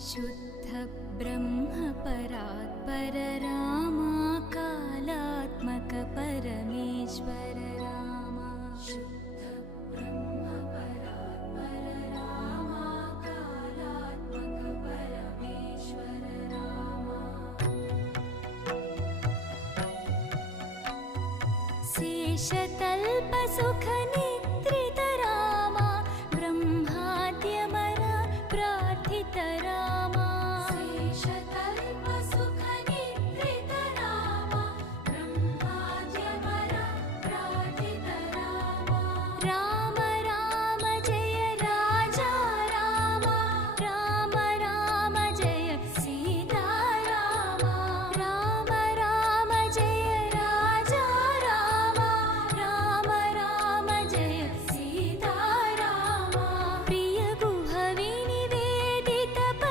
शुद्ध ब्रह्म परात्पर रामा कालात्मक परमेश्वर रामा शुद्ध ब्रह्म परात्पर रामा कालात्मक परमेश्वर रामा शेषतल्प सुख निद्रित रामा ब्रह्माद्यमर प्रार्थित रामा